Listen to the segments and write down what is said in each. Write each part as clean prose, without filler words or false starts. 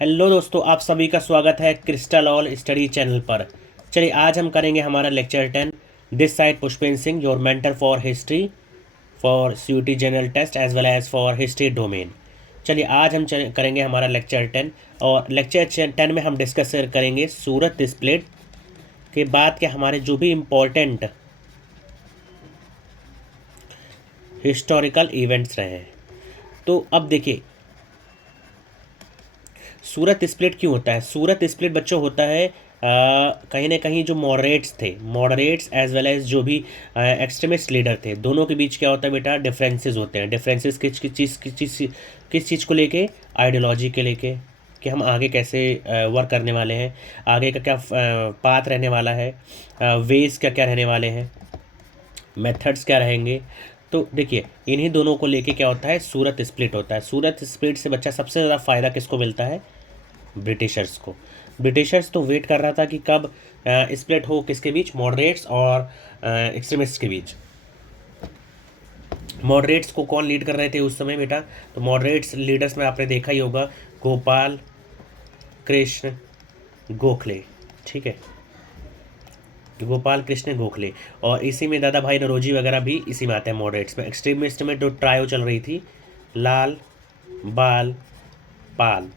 Hello दोस्तों, आप सभी का स्वागत है क्रिस्टल ऑल स्टडी चैनल पर। चलिए आज हम करेंगे हमारा lecture 10। This side Pushpendra Singh, your mentor for history for CUET general test as well as for history domain. चलिए आज हम करेंगे हमारा लेक्चर 10 और लेक्चर 10 में हम डिस्कस करेंगे सूरत स्प्लिट के बाद के हमारे जो भी इम्पोर्टेंट हिस्टोरिकल इवेंट्स रहे हैं। तो अब देखिए सूरत स्प्लिट क्यों होता है। सूरत स्प्लिट बच्चों होता है कहीं ना कहीं जो मॉडरेट्स एज वेल एज जो भी एक्सट्रीमिस्ट लीडर थे, दोनों के बीच क्या होता है बेटा, डिफरेंसेस होते हैं। डिफरेंसेस किस चीज़ को लेके, आइडियोलॉजी के लेके कि हम आगे कैसे वर्क करने वाले हैं, आगे का क्या पाथ रहने वाला है, वेज क्या क्या रहने वाले हैं, मेथड्स क्या रहेंगे। तो देखिए इन्हीं दोनों को लेके क्या होता है, सूरत स्प्लिट होता है। सूरत स्प्लिट से बच्चा सबसे ज़्यादा फ़ायदा किसको मिलता है, ब्रिटिशर्स को। ब्रिटिशर्स तो वेट कर रहा था कि कब स्प्लिट हो, किसके बीच, मॉडरेट्स और एक्सट्रीमिस्ट के बीच। मॉडरेट्स को कौन लीड कर रहे थे उस समय बेटा, तो मॉडरेट्स लीडर्स में आपने देखा ही होगा, गोपाल कृष्ण गोखले, ठीक है, गोपाल कृष्ण गोखले। और इसी में दादा भाई नरोजी वगैरह भी इसी में आते हैं मॉडरेट्स में। एक्सट्रीमिस्ट में जो ट्रायो चल रही थी, लाल बाल पाल,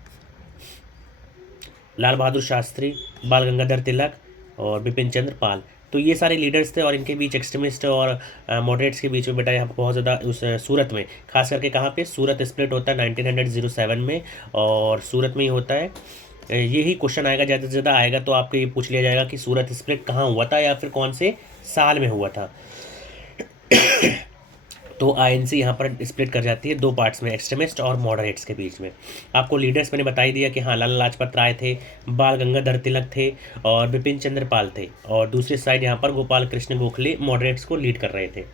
लाल बहादुर शास्त्री, बाल गंगाधर तिलक और बिपिन चंद्र पाल। तो ये सारे लीडर्स थे और इनके बीच एक्सट्रीमिस्ट और मॉडरेट्स के बीच में बेटा यहाँ पर बहुत ज़्यादा उस सूरत में, खास करके कहाँ पे सूरत स्प्लिट होता है 1907 में, और सूरत में ही होता है। यही क्वेश्चन आएगा, ज़्यादा से ज़्यादा आएगा तो आपको ये पूछ लिया जाएगा कि सूरत स्प्लिट कहाँ हुआ था या फिर कौन से साल में हुआ था। तो आईएनसी यहाँ पर स्प्लिट कर जाती है दो पार्ट्स में, एक्सट्रीमिस्ट और मॉडरेट्स के बीच में। आपको लीडर्स मैंने बता ही दिया कि हाँ, लाला लाजपत राय थे, बाल गंगाधर तिलक थे और बिपिन चंद्र पाल थे, और दूसरी साइड यहाँ पर गोपाल कृष्ण गोखले मॉडरेट्स को लीड कर रहे थे।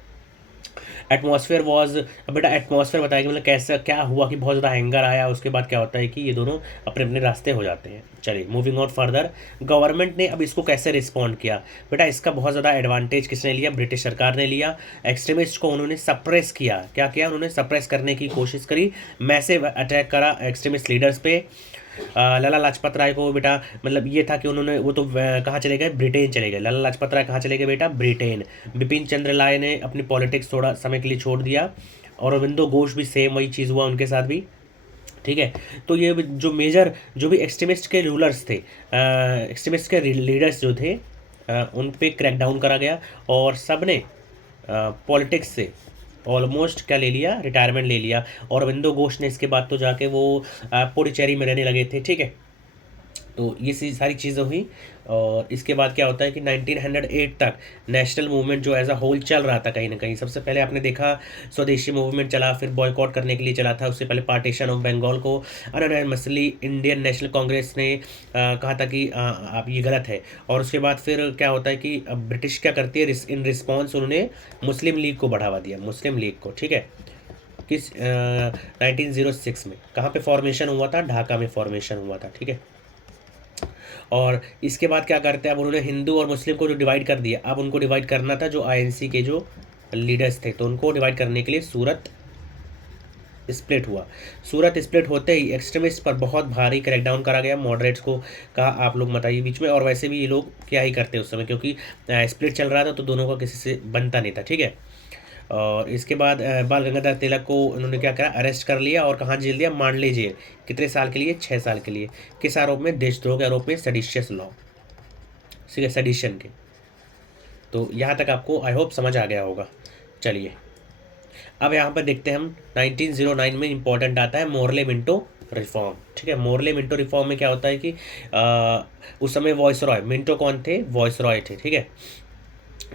एटमॉस्फेयर वॉज, बेटा एटमॉस्फेयर बताएगी मतलब कैसा क्या हुआ कि बहुत ज़्यादा हैंगर आया, उसके बाद क्या होता है कि ये दोनों अपने अपने रास्ते हो जाते हैं। चलिए मूविंग ऑन फर्दर, गवर्नमेंट ने अब इसको कैसे रिस्पॉन्ड किया बेटा, इसका बहुत ज़्यादा एडवांटेज किसने लिया, ब्रिटिश सरकार ने लिया। एक्सट्रीमिस्ट को उन्होंने सप्रेस किया, क्या किया उन्होंने, सप्रेस करने की कोशिश करी, मैसिव अटैक करा एक्सट्रीमिस्ट लीडर्स पे। लाला लाजपत राय को बेटा मतलब ये था कि उन्होंने वो तो कहाँ चले गए, ब्रिटेन चले गए। लाला लाजपत राय कहाँ चले गए बेटा, ब्रिटेन। बिपिन चंद्र राय ने अपनी पॉलिटिक्स थोड़ा समय के लिए छोड़ दिया, और अरविंदो घोष भी सेम वही चीज़ हुआ उनके साथ भी, ठीक है। तो ये जो मेजर जो भी एक्सट्रीमिस्ट के रूलर्स थे, एक्सट्रीमिस्ट के लीडर्स जो थे, उन पे क्रैकडाउन करा गया और सब ने पॉलिटिक्स से ऑलमोस्ट क्या ले लिया, रिटायरमेंट ले लिया। और अरविंदो घोष ने इसके बाद तो जाके वो पुडुचेरी में रहने लगे थे, ठीक है। तो ये सारी चीज़ें हुई, और इसके बाद क्या होता है कि 1908 तक नेशनल मूवमेंट जो एज अ होल चल रहा था कहीं ना कहीं। सबसे पहले आपने देखा स्वदेशी मूवमेंट चला, फिर बॉयकॉट करने के लिए चला था, उससे पहले पार्टीशन ऑफ बंगाल को अनअनमसली इंडियन नेशनल कांग्रेस ने कहा था कि आप ये गलत है। और उसके बाद फिर क्या होता है कि ब्रिटिश क्या करती है, इन रिस्पॉन्स उन्होंने मुस्लिम लीग को बढ़ावा दिया, मुस्लिम लीग को, ठीक है। किस 1906 में कहाँ पे फॉर्मेशन हुआ था, ढाका में फॉर्मेशन हुआ था, ठीक है। और इसके बाद क्या करते हैं, अब उन्होंने हिंदू और मुस्लिम को जो डिवाइड कर दिया, अब उनको डिवाइड करना था जो आईएनसी के जो लीडर्स थे, तो उनको डिवाइड करने के लिए सूरत स्प्लिट हुआ। सूरत स्प्लिट होते ही एक्सट्रीमिस्ट पर बहुत भारी क्रैकडाउन करा गया, मॉडरेट्स को कहा आप लोग मत आइए बीच में। और वैसे भी ये लोग क्या ही करते उस समय, क्योंकि स्प्लिट चल रहा था तो दोनों का किसी से बनता नहीं था, ठीक है। और इसके बाद बाल गंगाधर तिलक को उन्होंने क्या करा, अरेस्ट कर लिया और कहाँ जेल दिया, मांडले जेल। कितने साल के लिए, 6 साल के लिए। किस आरोप में, देशद्रोह के आरोप में, सेडिशियस लॉ, ठीक है, सेडिशन के। तो यहाँ तक आपको आई होप समझ आ गया होगा। चलिए अब यहाँ पर देखते हैं हम 1909 में इंपॉर्टेंट आता है मोरले मिंटो रिफॉर्म, ठीक है। मोरले मिंटो रिफॉर्म में क्या होता है कि उस समय वॉइस रॉय, मिंटो कौन थे, वॉइस रॉय थे, ठीक है।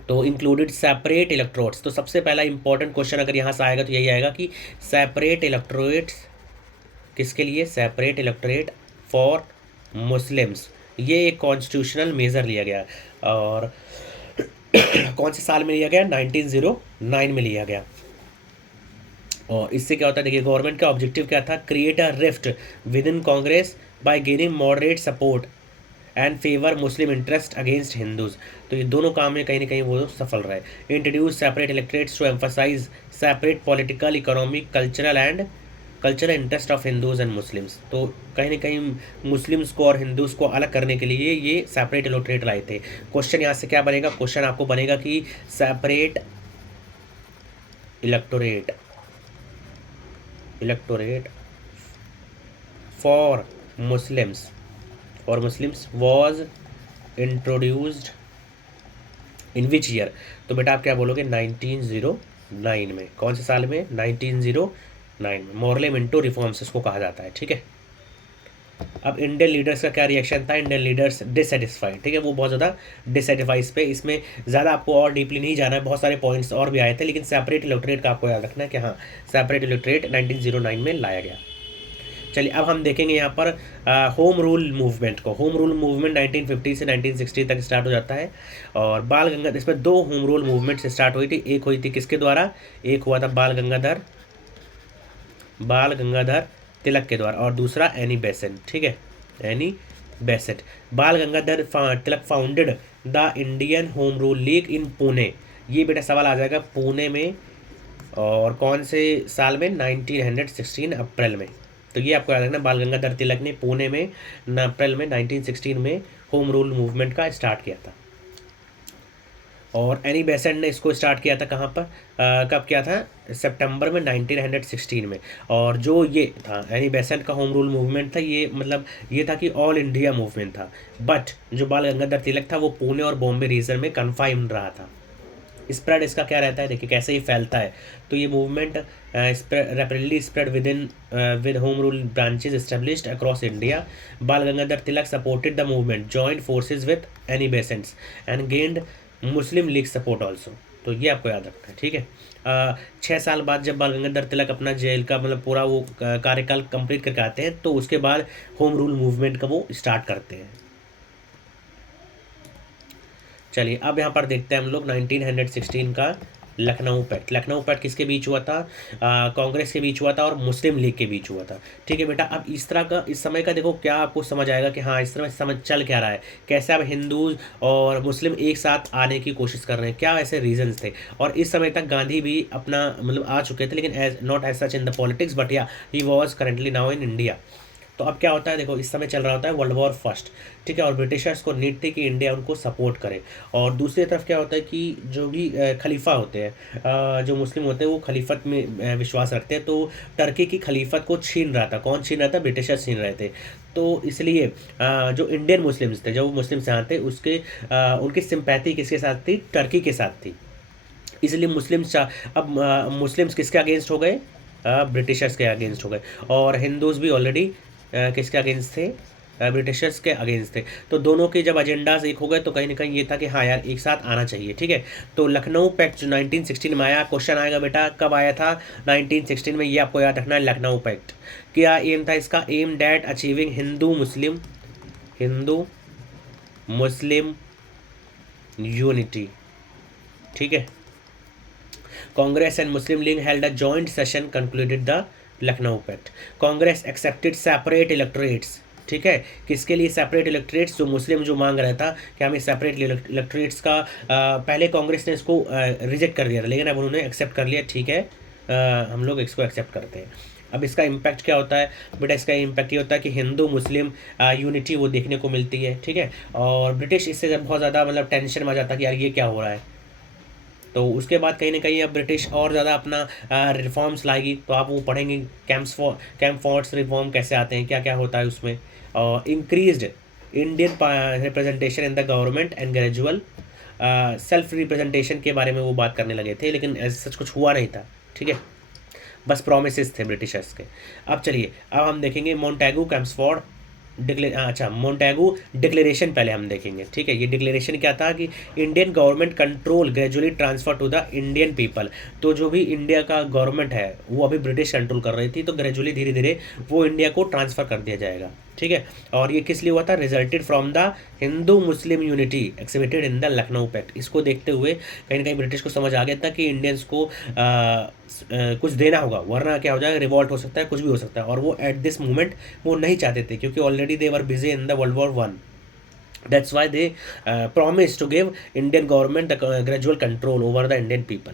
तो इंक्लूडेड सेपरेट इलेक्ट्रोड्स। तो सबसे पहला इंपॉर्टेंट क्वेश्चन अगर यहाँ से आएगा तो यही आएगा कि सेपरेट इलेक्ट्रोड्स किसके लिए, सेपरेट इलेक्टोरेट फॉर मुस्लिम्स। ये एक कॉन्स्टिट्यूशनल मेजर लिया गया, और कौन से साल में लिया गया, 1909 में लिया गया। और इससे क्या होता है, देखिए गवर्नमेंट का ऑब्जेक्टिव क्या था, create a rift with in Congress bye gaining moderate support and favour Muslim interest against Hindus. तो ये दोनों काम में कहीं ना कहीं वो सफल रहे। Introduce separate electorates to emphasise separate political, economic, cultural and cultural interest of Hindus and Muslims. तो कहीं ना कहीं मुस्लिम्स को और हिंदूज़ को अलग करने के लिए ये सेपरेट इलेक्टोरेट लाए थे। क्वेश्चन यहाँ से क्या बनेगा, क्वेश्चन आपको बनेगा कि separate electorate for Muslims was introduced in which year. तो बेटा आप क्या बोलोगे, 1909 में। कौन से साल में, 1909 में। मोरले मिंटो रिफॉर्म्स इसको कहा जाता है, ठीक है। अब इंडियन लीडर्स का क्या रिएक्शन था, इंडियन लीडर्स डिससेटिस्फाइड, ठीक है, वो बहुत ज़्यादा डिससेटिस्फाइड पे। इसमें ज़्यादा आपको और डीपली नहीं जाना है, बहुत सारे पॉइंट्स और भी आए थे, लेकिन सेपरेट इलेक्टोरेट का आपको याद रखना है कि हाँ सेपरेट इलेक्टोरेट 1909 में लाया गया। चलिए अब हम देखेंगे यहाँ पर होम रूल मूवमेंट को। होम रूल मूवमेंट 1950 से 1960 तक स्टार्ट हो जाता है। और बाल गंगाधर, इसमें दो होम रूल मूवमेंट स्टार्ट हुई थी। एक हुई थी किसके द्वारा, एक हुआ था बाल गंगाधर तिलक के द्वारा, और दूसरा एनी बेसेंट, ठीक है, Annie Besant. Bal Gangadhar Tilak founded the Indian home rule league in Pune. ये बेटा सवाल आ जाएगा पुणे में, और कौन से साल में, 1916 अप्रैल में। तो ये आपको याद रखना, बाल गंगाधर तिलक ने पुणे में अप्रैल में 1916 में होम रूल मूवमेंट का स्टार्ट किया था। और एनी बेसेंट ने इसको स्टार्ट किया था कहाँ पर, कब किया था, सितंबर में 1916 में। और जो ये था एनी बेसेंट का होम रूल मूवमेंट था, ये मतलब ये था कि ऑल इंडिया मूवमेंट था। बट जो बाल गंगाधर तिलक था वो पुणे और बॉम्बे रीजन में कन्फाइंड रहा था। स्प्रेड इसका क्या रहता है, देखिए कैसे ये फैलता है। तो ये movement rapidly spread with home rule branches established across India. Bal Gangadhar Tilak supported the movement, joint forces with Annie Besant's and gained Muslim league support also. तो ये आपको याद रखना है, ठीक है। 6 साल बाद जब बाल गंगाधर तिलक अपना जेल का मतलब पूरा वो कार्यकाल कंप्लीट करके आते हैं, तो उसके बाद होम रूल मूवमेंट का वो स्टार्ट करते हैं। चलिए अब यहाँ पर देखते हैं हम लोग 1916 का लखनऊ पैक्ट। लखनऊ पैक्ट किसके बीच हुआ था, कांग्रेस के बीच हुआ था और मुस्लिम लीग के बीच हुआ था, ठीक है बेटा। अब इस तरह का इस समय का देखो क्या आपको समझ आएगा कि हाँ इस तरह समझ चल क्या रहा है, कैसे अब हिंदू और मुस्लिम एक साथ आने की कोशिश कर रहे हैं, क्या ऐसे रीजंस थे। और इस समय तक गांधी भी अपना मतलब आ चुके थे, लेकिन as not as such in the politics, but yeah he was currently now in India. तो अब क्या होता है, देखो इस समय चल रहा होता है वर्ल्ड वॉर फर्स्ट, ठीक है। और ब्रिटिशर्स को नीड थी कि इंडिया उनको सपोर्ट करे। और दूसरी तरफ क्या होता है कि जो भी खलीफा होते हैं, जो मुस्लिम होते हैं, वो खलीफत में विश्वास रखते हैं। तो टर्की की खलीफत को छीन रहा था, कौन छीन रहा था, ब्रिटिशर्स छीन रहे थे। तो इसलिए जो इंडियन मुस्लिम्स थे, जो मुस्लिम से आते उसके उनकी सिंपैथी किसके साथ थी, टर्की के साथ थी। इसलिए मुस्लिम्स अब मुस्लिम्स किसके अगेंस्ट हो गए, ब्रिटिशर्स के अगेंस्ट हो गए। और हिंदूज भी ऑलरेडी किसके अगेंस्ट थे, ब्रिटिशर्स के अगेंस्ट थे। तो दोनों के जब एजेंडाज एक हो गए तो कहीं ना कहीं ये था कि हाँ यार एक साथ आना चाहिए, ठीक है। तो लखनऊ पैक्ट जो 1916 में आया, क्वेश्चन आएगा बेटा कब आया था, 1916 में। ये आपको याद रखना है, लखनऊ पैक्ट। क्या एम था इसका, aim that achieving Hindu Muslim unity, ठीक है। Congress and Muslim League held a joint session concluded the Lucknow pact. Congress accepted separate electorates, ठीक है। किसके लिए सेपरेट इलेक्टोरेट्स, जो मुस्लिम जो मांग रहा था कि हमें सेपरेट इलेक्टोरेट्स का, पहले कांग्रेस ने इसको रिजेक्ट कर दिया था, लेकिन अब उन्होंने एक्सेप्ट कर लिया, ठीक है। हम लोग इसको एक्सेप्ट करते हैं। अब इसका इम्पैक्ट क्या होता है बेटा, इसका इम्पैक्ट ये होता है कि हिंदू मुस्लिम यूनिटी वो देखने को मिलती है, ठीक है। और ब्रिटिश इससे जब बहुत ज़्यादा मतलब टेंशन में आ जाता है कि यार ये क्या हो रहा है। तो उसके बाद कहीं ना कहीं अब ब्रिटिश और ज़्यादा अपना रिफॉर्म्स लाएगी। तो आप वो पढ़ेंगे कैंप फोर्ट्स रिफॉर्म कैसे आते हैं, क्या क्या होता है उसमें। और increased Indian representation in the government and gradual self representation के बारे में वो बात करने लगे थे, लेकिन ऐसा सच कुछ हुआ नहीं था, ठीक है। बस प्रोमिसेस थे ब्रिटिशर्स के। अब चलिए अब हम देखेंगे मोंटेगू कैम्पफोर्ड मोंटेगू डिक्लेरेशन पहले हम देखेंगे, ठीक है। ये डिक्लेरेशन क्या था कि Indian government control gradually transfer to the Indian people. तो जो भी इंडिया का गवर्नमेंट है वो अभी ब्रिटिश कंट्रोल कर रही थी, तो ग्रेजुअली धीरे धीरे वो इंडिया को ट्रांसफ़र कर दिया जाएगा, ठीक है। और ये किस लिए हुआ था, resulted from the Hindu Muslim unity exhibited in the Lucknow pact. इसको देखते हुए कहीं ना कहीं ब्रिटिश को समझ आ गया था कि इंडियंस को कुछ देना होगा, वरना क्या हो जाएगा, रिवॉल्ट हो सकता है, कुछ भी हो सकता है। और वो एट दिस मोमेंट वो नहीं चाहते थे, क्योंकि already they were busy in the world war one. That's why they promise to give Indian government the gradual control over the Indian people,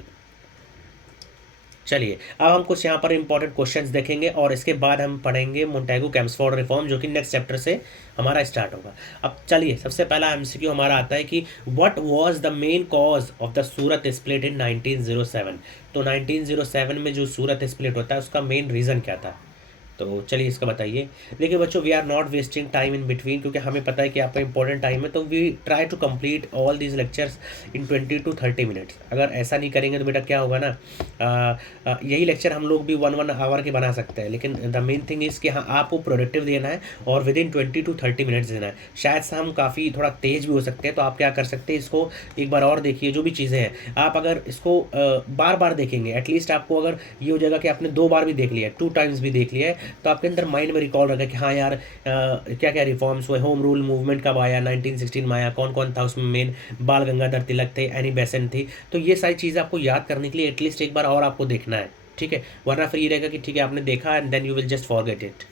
चलिए अब हम कुछ यहाँ पर इंपॉर्टेंट क्वेश्चंस देखेंगे और इसके बाद हम पढ़ेंगे मोंटेगू चेम्सफोर्ड रिफॉर्म, जो कि नेक्स्ट चैप्टर से हमारा स्टार्ट होगा। अब चलिए सबसे पहला एमसीक्यू हमारा आता है कि what was the main cause of the Surat split in 1907। तो 1907 में जो सूरत स्प्लिट होता है उसका मेन रीज़न क्या था, तो चलिए इसका बताइए। देखिए बच्चों, we are not wasting time in between, क्योंकि हमें पता है कि आपका इंपॉर्टेंट टाइम है, तो we try to complete all these lectures in 20 to 30 minutes. अगर ऐसा नहीं करेंगे तो बेटा क्या होगा ना, यही लेक्चर हम लोग भी 1 आवर के बना सकते हैं, लेकिन द मेन थिंग इज़ कि हाँ आपको प्रोडक्टिव देना है और विद इन 20 to 30 मिनट्स देना है। शायद से हम काफ़ी थोड़ा तेज़ भी हो सकते हैं, तो आप क्या कर सकते हैं, इसको एक बार और देखिए। जो भी चीज़ें हैं आप अगर इसको बार बार देखेंगे, एटलीस्ट आपको अगर ये हो जाएगा कि आपने 2 बार भी देख लिया है, 2 टाइम्स भी देख लिया है, तो आपके अंदर माइंड में रिकॉल रखा कि हाँ यार क्या क्या रिफॉर्म्स हुए, होम रूल मूवमेंट कब आया, 1916 में आया, कौन कौन था उसमें मेन, बाल गंगाधर तिलक थे, एनी बेसेंट थी। तो ये सारी चीज़ें आपको याद करने के लिए एटलीस्ट एक बार और आपको देखना है, ठीक है, वरना फिर ये रहेगा कि ठीक है आपने देखा and then you will just forget it.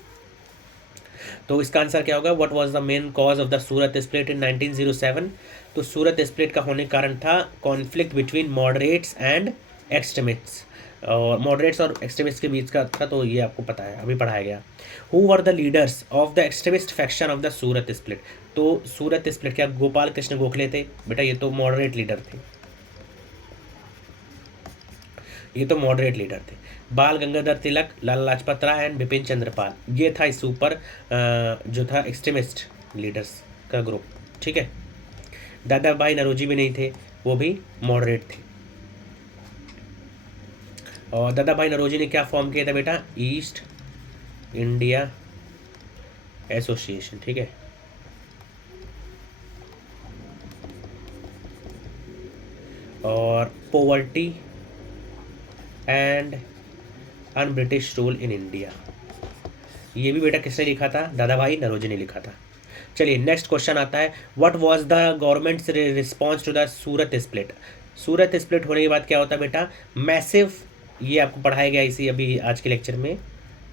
तो इसका आंसर क्या होगा, what was the main cause of the Surat split in 1907। तो सूरत स्प्लिट का होने कारण था conflict between moderates and extremists, और मॉडरेट्स और एक्सट्रीमिस्ट के बीच का था, तो ये आपको पता है, अभी पढ़ाया गया। Who were the leaders of the extremist faction of the Surat split. तो सूरत स्प्लिट क्या गोपाल कृष्ण गोखले थे बेटा, ये तो मॉडरेट लीडर थे, ये तो मॉडरेट लीडर थे। बाल गंगाधर तिलक, लाला लाजपत राय एंड बिपिन चंद्र पाल, ये था इस ऊपर जो था एक्सट्रीमिस्ट लीडर्स का ग्रुप, ठीक है। दादा भाई नरोजी भी नहीं थे, वो भी मॉडरेट थे। और दादा भाई नरोजी ने क्या फॉर्म किया था बेटा, ईस्ट इंडिया एसोसिएशन, ठीक है। और poverty and un British rule in India, ये भी बेटा किसने लिखा था, दादा भाई नरोजी ने लिखा था। चलिए नेक्स्ट क्वेश्चन आता है, what was the government's response to the Surat split. Surat split होने के बाद क्या होता है बेटा, मैसिव, ये आपको पढ़ाया गया इसी अभी आज के लेक्चर में,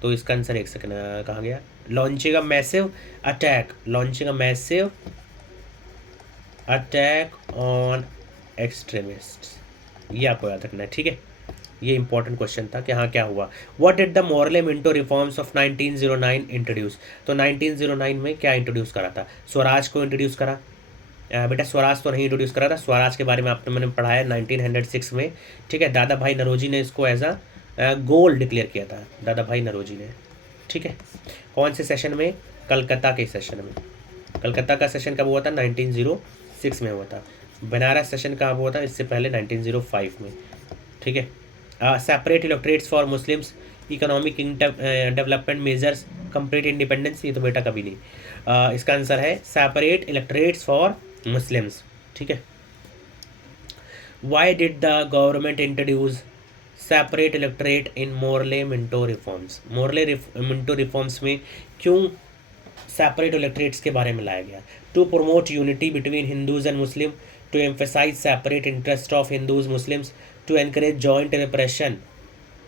तो इसका आंसर एक सेकंड कहाँ गया, launching a massive attack, launching a massive attack on extremists, ये आपको याद रखना है, ठीक है। ये इंपॉर्टेंट क्वेश्चन था कि हाँ क्या हुआ। What did the Morley Minto reforms of 1909 introduce. तो 1909 में क्या इंट्रोड्यूस करा था, स्वराज को इंट्रोड्यूस करा। बेटा स्वराज तो नहीं इंट्रोड्यूस करा था, स्वराज के बारे में आपने मैंने पढ़ाया 1906 में, ठीक है। दादा भाई नरोजी ने इसको एज अ गोल डिक्लेयर किया था, दादा भाई नरोजी ने, ठीक है। कौन से सेशन में, कलकत्ता के सेशन में। कलकत्ता का सेशन कब हुआ था, 1906 में हुआ था। बनारस सेशन कब हुआ था, इससे पहले 1905 में, ठीक है। Separate electorates for Muslims, economic development measures, complete independence, ये तो बेटा कभी नहीं। इसका आंसर है सेपरेट इलेक्ट्रेट्स फॉर मुस्लिम्स, ठीक है। Why did the government introduce separate electorate in Morley Minto reforms. Morley Minto reforms में क्यों सेपरेट इलेक्ट्रेट्स के बारे में लाया गया, to promote unity between Hindus and Muslim, to emphasize separate interest of Hindus Muslims, to encourage joint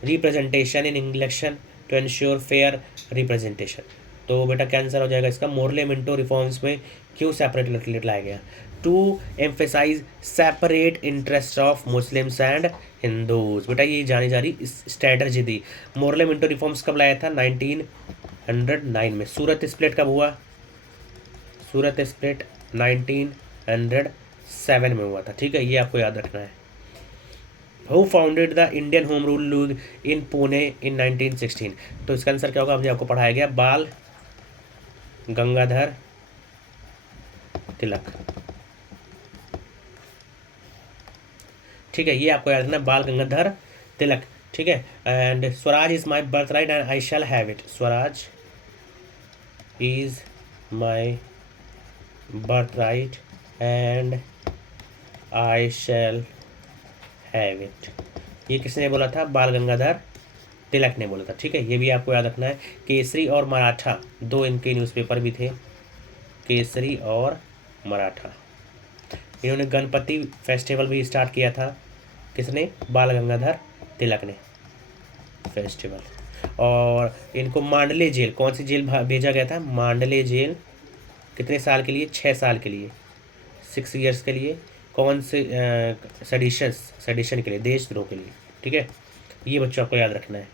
representation in election, to ensure fair representation। तो बेटा क्या आंसर हो जाएगा इसका, मोर्ले मिंटो रिफॉर्म्स में क्यों सेपरेट इलेक्ट्रेट लाया गया, to emphasize separate interest of Muslims and Hindus. बेटा ये जानी जा रही स्ट्रेटजी थी। मोर्ले मिंटो रिफॉर्म्स कब लाया था, 1909 में। सूरत स्प्लिट कब हुआ, सूरत स्प्लिट 1907 में हुआ था, ठीक है, ये आपको याद रखना है। Who founded the Indian Home Rule League in Pune in 1916। तो इसका आंसर क्या होगा, अभी आपको पढ़ाया गया, बाल गंगाधर तिलक, ठीक है, ये आपको याद रखना, बाल गंगाधर तिलक, ठीक है। And Swaraj is my birth right and I shall have it, Swaraj is my birth right and I shall have it, ये किसने बोला था, बाल गंगाधर तिलक ने बोला था, ठीक है। ये भी आपको याद रखना है। केसरी और मराठा, दो इनके न्यूज़पेपर भी थे, केसरी और मराठा। इन्होंने गणपति फेस्टिवल भी स्टार्ट किया था, किसने, बाल गंगाधर तिलक ने फेस्टिवल। और इनको मांडले जेल, कौन सी जेल भेजा गया था, मांडले जेल, कितने साल के लिए, 6 साल के लिए, 6 ईयर्स के लिए। कौन से सेडिशन के लिए, देशद्रोह के लिए, ठीक है। ये बच्चों आपको याद रखना है।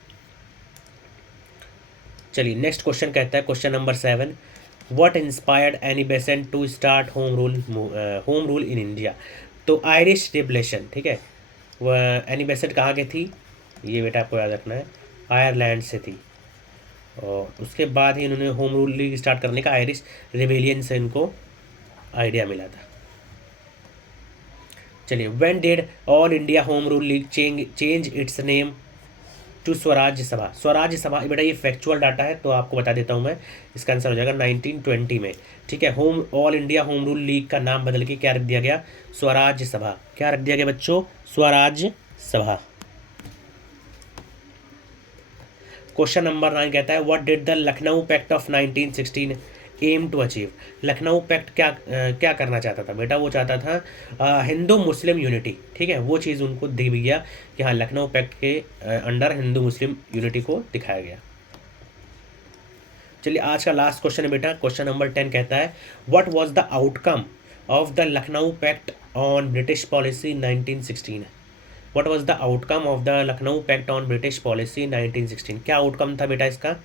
चलिए नेक्स्ट क्वेश्चन कहता है, question number 7, what inspired Annie Besant to start home rule in India. तो आयरिश रिवोल्यूशन, ठीक है, वह एनी बेसेंट कहाँ की थी, ये बेटा आपको याद रखना है, आयरलैंड से थी, और उसके बाद ही इन्होंने होम रूल लीग स्टार्ट करने का आयरिश रिवेलियन से इनको आइडिया मिला था। चलिए, when did All India Home rule League change its name to Swarajya Sabha. स्वराज्य सभा बेटा ये फैक्चुअल डाटा है तो आपको बता देता हूँ मैं, इसका आंसर हो जाएगा 1920 में, ठीक है। All India Home rule league का नाम बदल के क्या रख दिया गया, स्वराज्य सभा। क्या रख दिया गया बच्चों, स्वराज्य सभा। क्वेश्चन नंबर 9 कहता है, what did the Lucknow pact of 1916 aim to achieve. Lucknow pact क्या करना चाहता था बेटा, वो चाहता था हिंदू मुस्लिम यूनिटी, ठीक है, वो चीज़ उनको दी गया कि हाँ लखनऊ पैक्ट के अंडर हिंदू मुस्लिम यूनिटी को दिखाया गया। चलिए आज का लास्ट क्वेश्चन है बेटा, क्वेश्चन नंबर 10 कहता है, what was the outcome of the Lucknow pact on British policy 1916। What was the outcome of the Lucknow pact on British policy 1916। क्या आउटकम था बेटा इसका,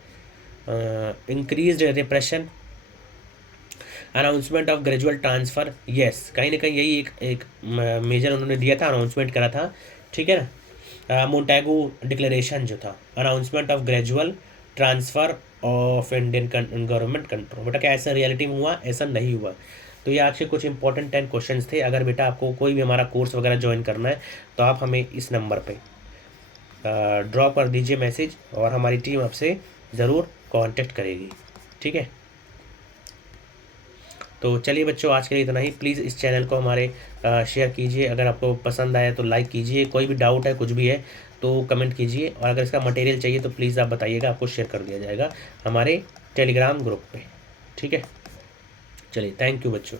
increased repression, announcement of gradual transfer, yes कहीं ना कहीं यही एक मेजर उन्होंने दिया था, अनाउंसमेंट करा था, ठीक है ना। मोंटेगू डिक्लेरेशन जो था, announcement of gradual transfer of Indian government control. बेटा क्या ऐसा रियलिटी में हुआ, ऐसा नहीं हुआ। तो ये आपसे कुछ इंपॉर्टेंट 10 क्वेश्चंस थे। अगर बेटा आपको कोई भी हमारा कोर्स वगैरह ज्वाइन करना है तो आप हमें इस नंबर पे ड्रॉप कर दीजिए मैसेज, और हमारी टीम आपसे ज़रूर कांटेक्ट करेगी, ठीक है। तो चलिए बच्चों आज के लिए इतना ही। प्लीज़ इस चैनल को हमारे शेयर कीजिए, अगर आपको पसंद आया तो लाइक कीजिए, कोई भी डाउट है कुछ भी है तो कमेंट कीजिए, और अगर इसका मटेरियल चाहिए तो प्लीज़ आप बताइएगा, आपको शेयर कर दिया जाएगा हमारे टेलीग्राम ग्रुप पे, ठीक है। चलिए थैंक यू बच्चों।